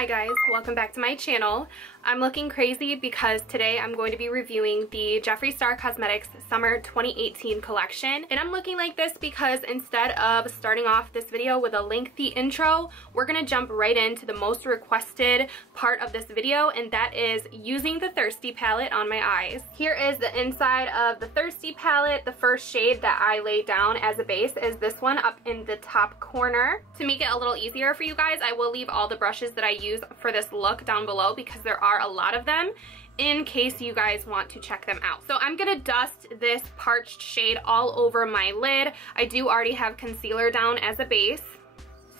Hi guys, welcome back to my channel. I'm looking crazy because today I'm going to be reviewing the Jeffree Star Cosmetics Summer 2018 collection. And I'm looking like this because instead of starting off this video with a lengthy intro, we're going to jump right into the most requested part of this video, and that is using the Thirsty palette on my eyes. Here is the inside of the Thirsty palette. The first shade that I laid down as a base is this one up in the top corner. To make it a little easier for you guys, I will leave all the brushes that I use for this look down below because there are a lot of them in case you guys want to check them out. So I'm gonna dust this parched shade all over my lid. I do already have concealer down as a base.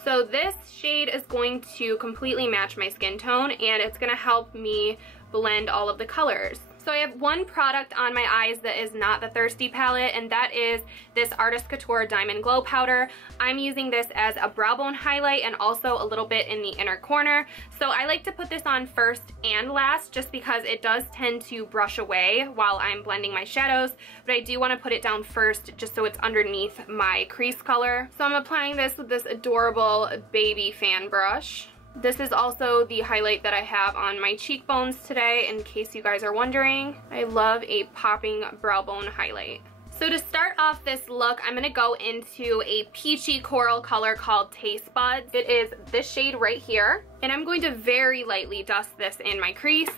So this shade is going to completely match my skin tone and it's gonna help me blend all of the colors. So I have one product on my eyes that is not the Thirsty palette, and that is this Artist Couture Diamond Glow Powder. I'm using this as a brow bone highlight and also a little bit in the inner corner. So I like to put this on first and last just because it does tend to brush away while I'm blending my shadows, but I do want to put it down first just so it's underneath my crease color. So I'm applying this with this adorable baby fan brush. This is also the highlight that I have on my cheekbones today, in case you guys are wondering. I love a popping brow bone highlight. So to start off this look, I'm going to go into a peachy coral color called Taste Buds. It is this shade right here, and I'm going to very lightly dust this in my crease.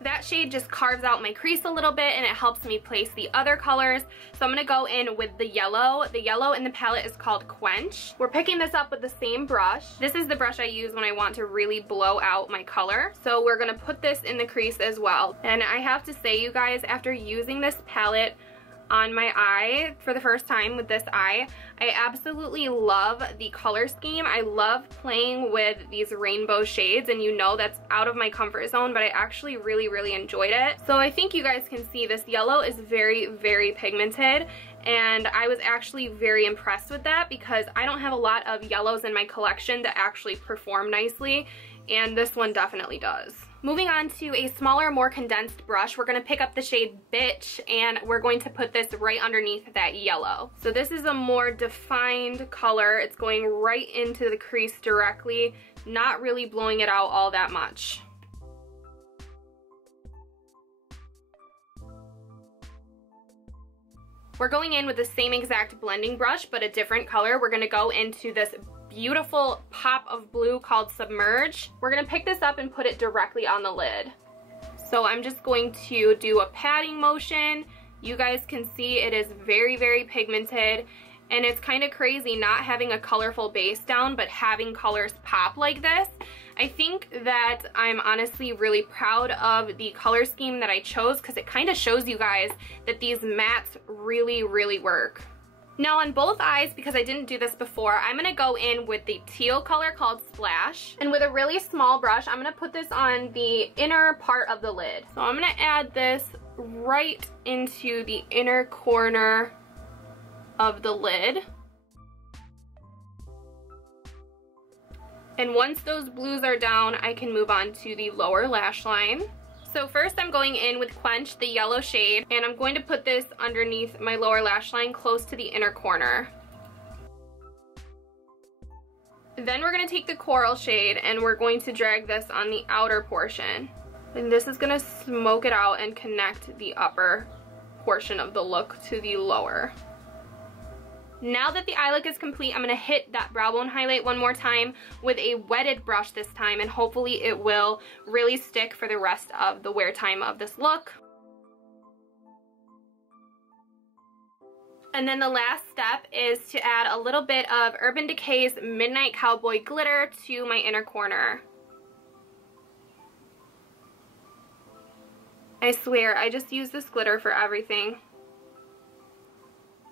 That shade just carves out my crease a little bit and it helps me place the other colors. So I'm going to go in with the yellow. The yellow in the palette is called Quench. We're picking this up with the same brush. This is the brush I use when I want to really blow out my color. So we're going to put this in the crease as well. And I have to say, you guys, after using this palette on my eye for the first time with this eye, I absolutely love the color scheme. I love playing with these rainbow shades, and you know that's out of my comfort zone, but I actually really enjoyed it. So I think you guys can see this yellow is very pigmented, and I was actually very impressed with that because I don't have a lot of yellows in my collection that actually perform nicely, and this one definitely does. Moving on to a smaller, more condensed brush, we're going to pick up the shade Bitch, and we're going to put this right underneath that yellow. So this is a more defined color. It's going right into the crease directly, not really blowing it out all that much. We're going in with the same exact blending brush, but a different color. We're going to go into this beautiful pop of blue called Submerge. We're going to pick this up and put it directly on the lid. So I'm just going to do a patting motion. You guys can see it is very pigmented, and it's kind of crazy not having a colorful base down but having colors pop like this. I think that I'm honestly really proud of the color scheme that I chose because it kind of shows you guys that these mattes really work. Now on both eyes, because I didn't do this before, I'm going to go in with the teal color called Splash. And with a really small brush, I'm going to put this on the inner part of the lid. So I'm going to add this right into the inner corner of the lid. And once those blues are down, I can move on to the lower lash line. So first I'm going in with Quench, the yellow shade, and I'm going to put this underneath my lower lash line close to the inner corner. Then we're going to take the coral shade and we're going to drag this on the outer portion. And this is going to smoke it out and connect the upper portion of the look to the lower. Now that the eye look is complete, I'm going to hit that brow bone highlight one more time with a wetted brush this time, and hopefully it will really stick for the rest of the wear time of this look. And then the last step is to add a little bit of Urban Decay's Midnight Cowboy Glitter to my inner corner. I swear, I just use this glitter for everything.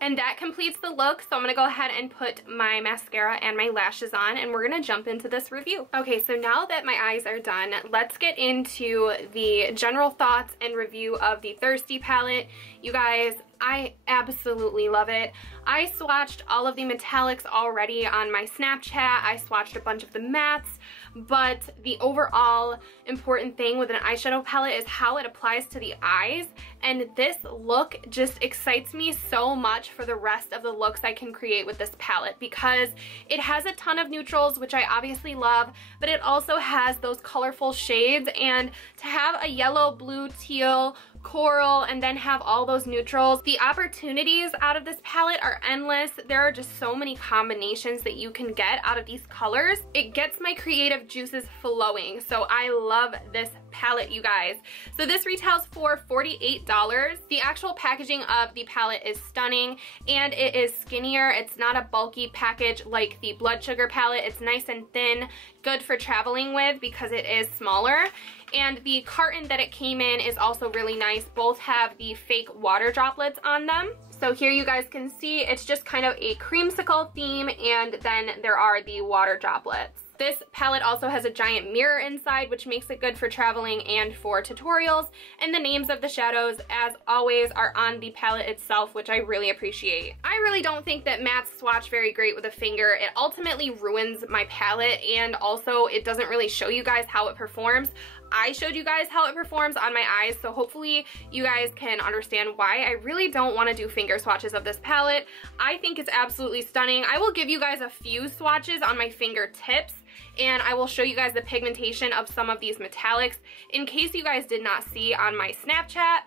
And that completes the look, so I'm going to go ahead and put my mascara and my lashes on, and we're going to jump into this review. Okay, so now that my eyes are done, let's get into the general thoughts and review of the Thirsty palette. You guys, I absolutely love it. I swatched all of the metallics already on my Snapchat. I swatched a bunch of the mattes, but the overall important thing with an eyeshadow palette is how it applies to the eyes. and this look just excites me so much for the rest of the looks I can create with this palette, because it has a ton of neutrals, which I obviously love, but it also has those colorful shades, and to have a yellow, blue, teal, coral, and then have all those neutrals, the opportunities out of this palette are endless. There are just so many combinations that you can get out of these colors. It gets my creative juices flowing, so I love this palette, you guys. So this retails for $48. The actual packaging of the palette is stunning, and it is skinnier. It's not a bulky package like the Blood Sugar palette. It's nice and thin, good for traveling with because it is smaller. And the carton that it came in is also really nice. Both have the fake water droplets on them. So here you guys can see it's just kind of a creamsicle theme, and then there are the water droplets. This palette also has a giant mirror inside, which makes it good for traveling and for tutorials. And the names of the shadows, as always, are on the palette itself, which I really appreciate. I really don't think that mattes swatch very great with a finger. It ultimately ruins my palette, and also it doesn't really show you guys how it performs. I showed you guys how it performs on my eyes, so hopefully you guys can understand why I really don't want to do finger swatches of this palette. I think it's absolutely stunning. I will give you guys a few swatches on my fingertips, and I will show you guys the pigmentation of some of these metallics. In case you guys did not see on my Snapchat,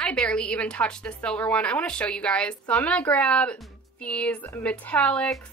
I barely even touched the silver one. I want to show you guys. So I'm going to grab these metallics.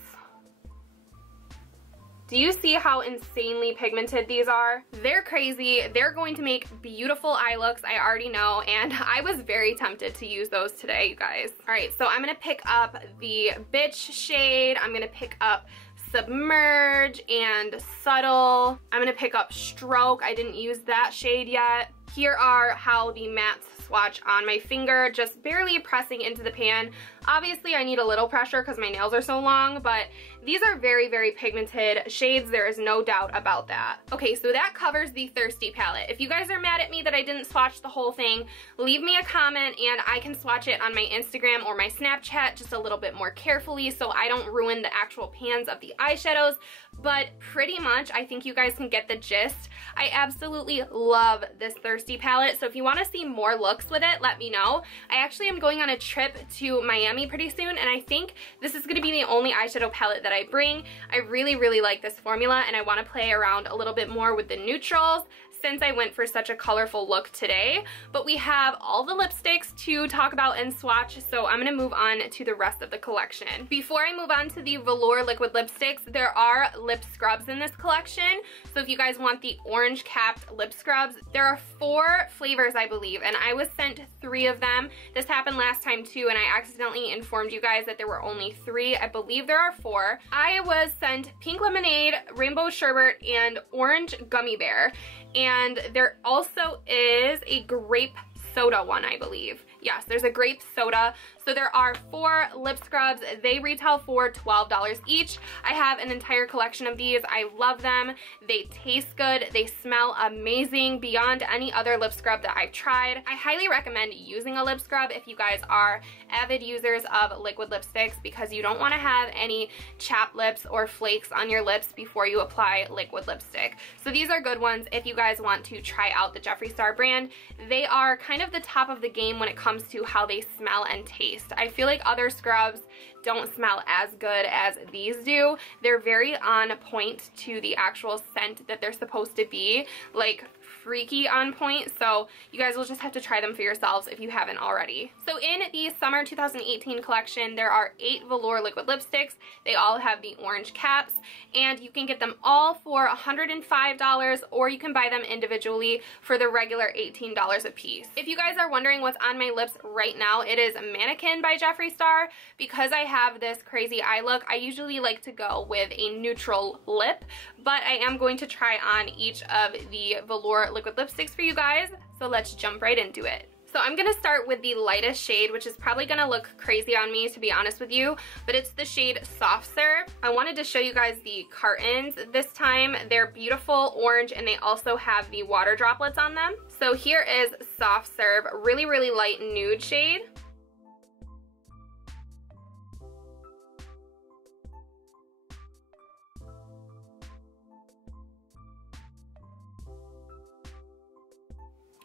Do you see how insanely pigmented these are? They're crazy. They're going to make beautiful eye looks, I already know, and I was very tempted to use those today, you guys. All right, so I'm gonna pick up the Bitch shade. I'm gonna pick up Submerge and Subtle. I'm gonna pick up Stroke. I didn't use that shade yet. Here are how the mattes swatch on my finger, just barely pressing into the pan. Obviously, I need a little pressure because my nails are so long, but these are very, very pigmented shades. There is no doubt about that. Okay, so that covers the Thirsty palette. If you guys are mad at me that I didn't swatch the whole thing, leave me a comment and I can swatch it on my Instagram or my Snapchat just a little bit more carefully so I don't ruin the actual pans of the eyeshadows. But pretty much, I think you guys can get the gist. I absolutely love this Thirsty palette, so if you want to see more looks with it, let me know. I actually am going on a trip to Miami pretty soon, and I think this is going to be the only eyeshadow palette that I bring. I really, really like this formula, and I want to play around a little bit more with the neutrals since I went for such a colorful look today. But we have all the lipsticks to talk about and swatch, so I'm gonna move on to the rest of the collection. Before I move on to the Velour liquid lipsticks, there are lip scrubs in this collection. So if you guys want the orange capped lip scrubs, there are 4 flavors, I believe, and I was sent 3 of them. This happened last time too, and I accidentally informed you guys that there were only 3. I believe there are 4. I was sent pink lemonade, rainbow sherbet, and orange gummy bear. And there also is a grape soda one, I believe. Yes, there's a grape soda. So there are 4 lip scrubs. They retail for $12 each. I have an entire collection of these. I love them. They taste good. They smell amazing beyond any other lip scrub that I've tried. I highly recommend using a lip scrub if you guys are avid users of liquid lipsticks, because you don't want to have any chapped lips or flakes on your lips before you apply liquid lipstick. So these are good ones if you guys want to try out the Jeffree Star brand. They are kind of the top of the game when it comes to how they smell and taste. I feel like other scrubs don't smell as good as these do. They're very on point to the actual scent that they're supposed to be, like freaky on point, so you guys will just have to try them for yourselves if you haven't already. So in the summer 2018 collection, there are 8 Velour liquid lipsticks. They all have the orange caps, and you can get them all for $105, or you can buy them individually for the regular $18 a piece. If you guys are wondering what's on my lips right now, it is Mannequin by Jeffree Star. Because I have this crazy eye look, I usually like to go with a neutral lip, but I am going to try on each of the Velour liquid lipsticks for you guys, so let's jump right into it. So I'm gonna start with the lightest shade, which is probably gonna look crazy on me, to be honest with you, but it's the shade Soft Serve. I wanted to show you guys the cartons this time. They're beautiful orange, and they also have the water droplets on them. So here is Soft Serve, really, really light nude shade.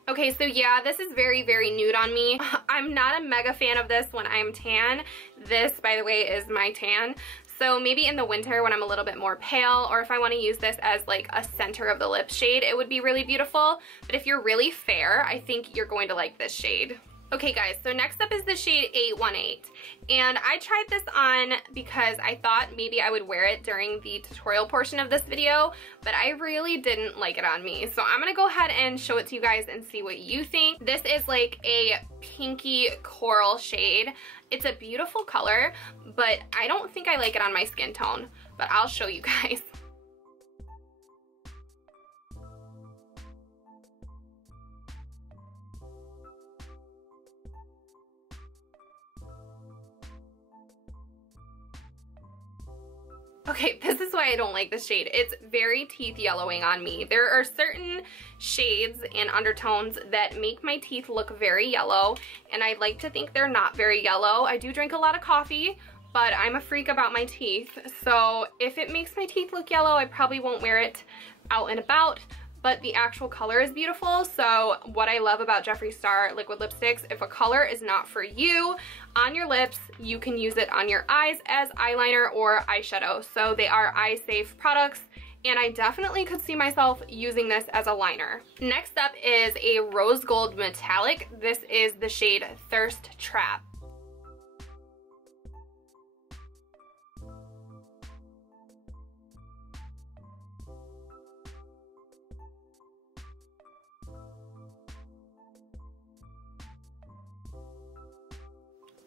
Okay, so yeah, this is very, very nude on me. I'm not a mega fan of this when I'm tan. This, by the way, is my tan. So maybe in the winter when I'm a little bit more pale, or if I want to use this as like a center of the lip shade, it would be really beautiful. But if you're really fair, I think you're going to like this shade. Okay guys, so next up is the shade 818, and I tried this on because I thought maybe I would wear it during the tutorial portion of this video, but I really didn't like it on me. So I'm gonna go ahead and show it to you guys and see what you think. This is like a pinky coral shade. It's a beautiful color, but I don't think I like it on my skin tone, but I'll show you guys. Okay, this is why I don't like this shade. It's very teeth yellowing on me. There are certain shades and undertones that make my teeth look very yellow, and I like to think they're not very yellow. I do drink a lot of coffee, but I'm a freak about my teeth. So if it makes my teeth look yellow, I probably won't wear it out and about. But the actual color is beautiful. So what I love about Jeffree Star liquid lipsticks, if a color is not for you on your lips, you can use it on your eyes as eyeliner or eyeshadow. So they are eye safe products, and I definitely could see myself using this as a liner. Next up is a rose gold metallic. This is the shade Thirst Trap.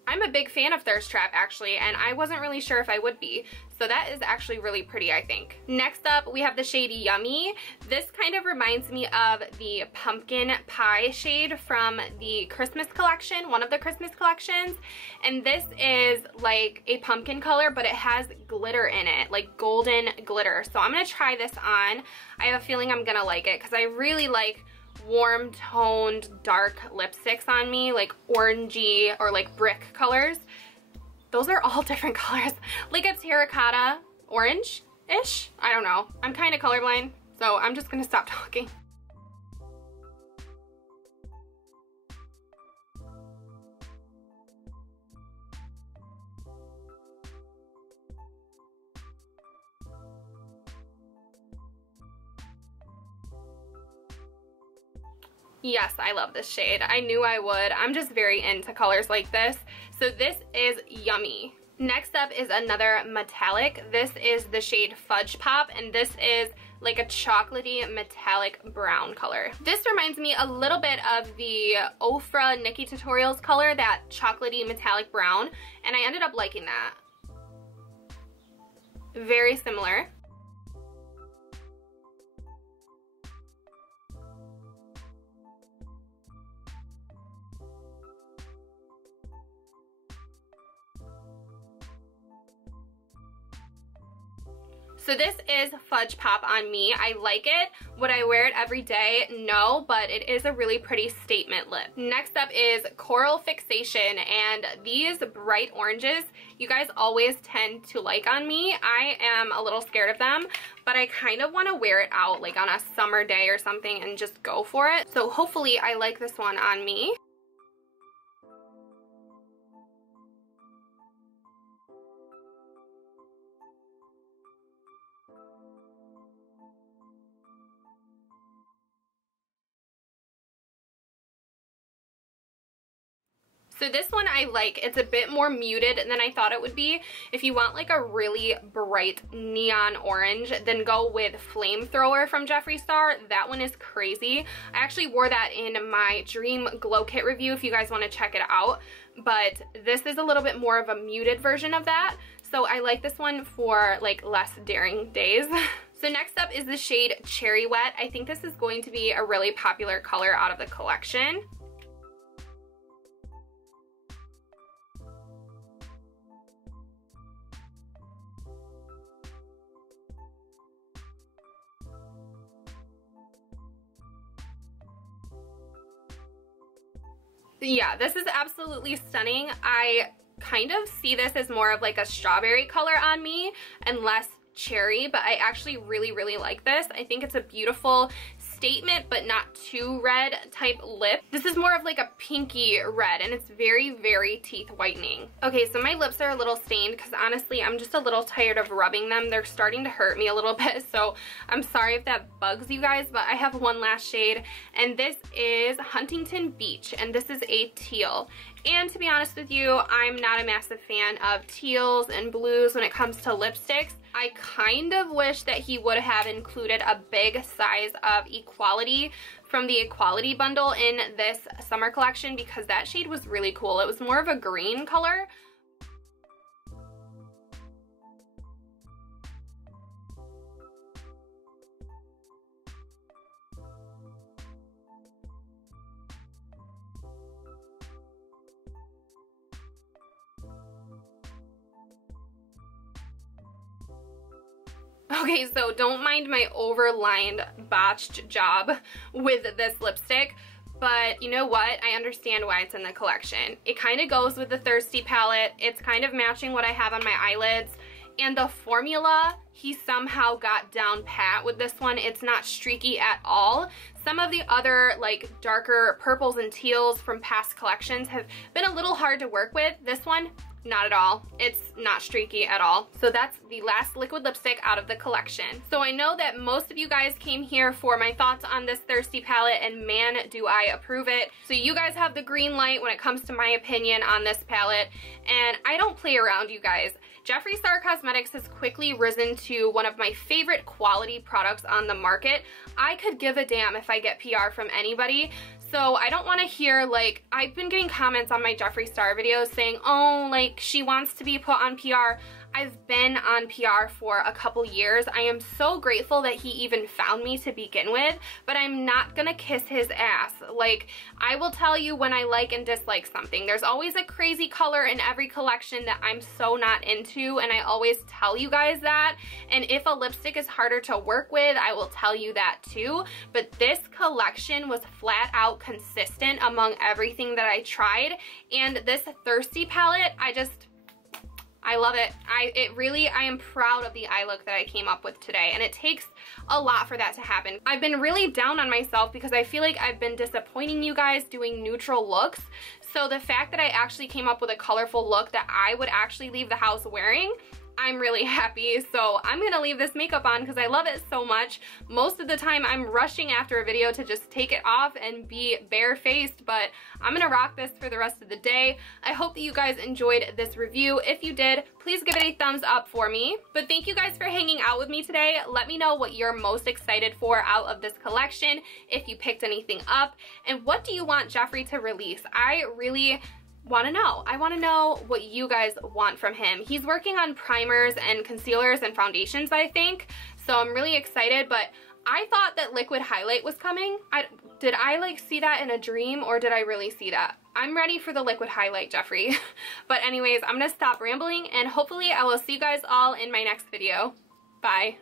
I'm a big fan of Thirst Trap actually, and I wasn't really sure if I would be. So that is actually really pretty, I think. Next up, we have the shade Yummy. This kind of reminds me of the pumpkin pie shade from the Christmas collection, one of the Christmas collections. And this is like a pumpkin color, but it has glitter in it, like golden glitter. So I'm gonna try this on. I have a feeling I'm gonna like it because I really like warm toned dark lipsticks on me, like orangey or like brick colors. Those are all different colors, like a terracotta orange-ish. I don't know. I'm kind of colorblind, so I'm just gonna stop talking. Yes, I love this shade. I knew I would. I'm just very into colors like this. So this is Yummy. Next up is another metallic. This is the shade Fudge Pop, and this is like a chocolatey metallic brown color. This reminds me a little bit of the Ofra Nikki Tutorials color, that chocolatey metallic brown, and I ended up liking that. Very similar. So this is Fudge Pop on me. I like it. Would I wear it every day? No, but it is a really pretty statement lip. Next up is Coral Fixation, and these bright oranges, you guys always tend to like on me. I am a little scared of them, but I kind of want to wear it out like on a summer day or something and just go for it. So hopefully I like this one on me. So this one I like. It's a bit more muted than I thought it would be. If you want like a really bright neon orange, then go with Flamethrower from Jeffree Star. That one is crazy. I actually wore that in my Dream Glow Kit review if you guys want to check it out. But this is a little bit more of a muted version of that. So I like this one for like less daring days. So next up is the shade Cherry Wet. I think this is going to be a really popular color out of the collection. Yeah, this is absolutely stunning. I kind of see this as more of like a strawberry color on me and less cherry, but I actually really, really like this. I think it's a beautiful statement but not too red type lip. This is more of like a pinky red, and it's very, very teeth whitening. Okay, so my lips are a little stained because honestly I'm just a little tired of rubbing them. They're starting to hurt me a little bit, so I'm sorry if that bugs you guys, but I have one last shade, and this is Huntington Beach, and this is a teal. And to be honest with you, I'm not a massive fan of teals and blues when it comes to lipsticks. I kind of wish that he would have included a big size of Equality from the Equality bundle in this summer collection, because that shade was really cool. It was more of a green color. Okay, so don't mind my overlined, botched job with this lipstick, but you know what? I understand why it's in the collection. It kind of goes with the Thirsty palette. It's kind of matching what I have on my eyelids, and the formula, he somehow got down pat with this one. It's not streaky at all. Some of the other like darker purples and teals from past collections have been a little hard to work with. This one, not at all. It's not streaky at all. So that's the last liquid lipstick out of the collection. So I know that most of you guys came here for my thoughts on this Thirsty palette, and man, do I approve it. So you guys have the green light when it comes to my opinion on this palette, and I don't play around, you guys. Jeffree Star Cosmetics has quickly risen to one of my favorite quality products on the market. I could give a damn if I get PR from anybody. So I don't want to hear, like, I've been getting comments on my Jeffree Star videos saying, oh, like, she wants to be put on PR. I've been on PR for a couple years. I am so grateful that he even found me to begin with, but I'm not gonna kiss his ass. Like, I will tell you when I like and dislike something. There's always a crazy color in every collection that I'm so not into, and I always tell you guys that. And if a lipstick is harder to work with, I will tell you that too. But this collection was flat out consistent among everything that I tried, and this Thirsty palette, I love it. I am proud of the eye look that I came up with today, and it takes a lot for that to happen. I've been really down on myself because I feel like I've been disappointing you guys doing neutral looks. So the fact that I actually came up with a colorful look that I would actually leave the house wearing, I'm really happy. So I'm gonna leave this makeup on because I love it so much. Most of the time I'm rushing after a video to just take it off and be barefaced, but I'm gonna rock this for the rest of the day. I hope that you guys enjoyed this review. If you did, please give it a thumbs up for me. But thank you guys for hanging out with me today. Let me know what you're most excited for out of this collection, if you picked anything up, and what do you want Jeffree to release? I really want to know. I want to know what you guys want from him. He's working on primers and concealers and foundations, I think, so I'm really excited. But I thought that liquid highlight was coming. Did I like see that in a dream, or did I really see that? I'm ready for the liquid highlight, Jeffree. But anyways, I'm gonna stop rambling, and hopefully I will see you guys all in my next video. Bye.